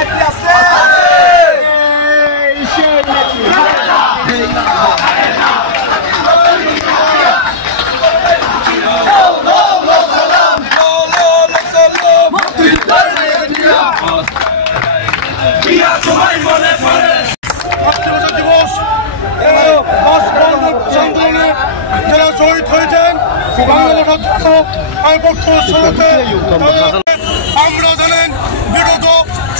নেত্রী আছে দিবস আন্দোলনে যারা শহীদ হয়েছেন আমরা জানেন বিগত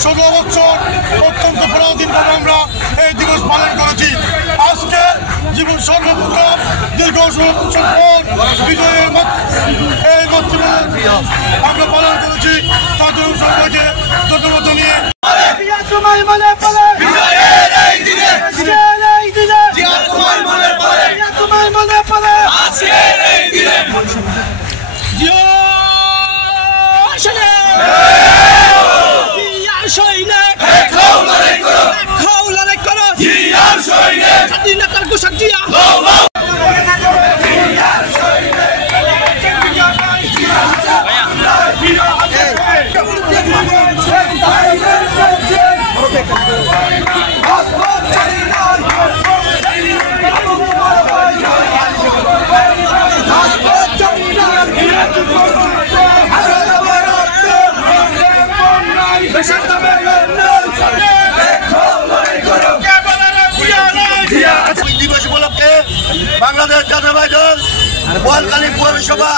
16 বছর অত্যন্ত পরাধীনভাবে আমরা এই দিবস পালন করেছি। আজকে জীবন সর্বপ্রথম দীর্ঘ 16 বছর পর বিজয়ের এই মাতৃভূমি আমরা পালন করেছি। তাদের সবাইকে ধন্যবাদ জানিয়ে দিবস উপলক্ষে বাংলাদেশ জাতীয়তাবাদী দল বোয়ালখালী পৌরসভা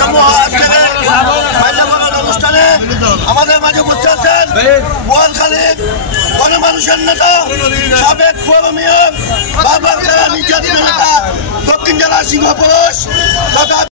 সমূহ আজকে অনুষ্ঠানে আমাদের মাঝে উপস্থিত আছেন বোয়ালখালীর গণমানুষের নেতা সাবেক পৌর মেয়র বারবার জেলা নির্যাতিত নেতা দক্ষিণ জেলা সিংহপুরুষ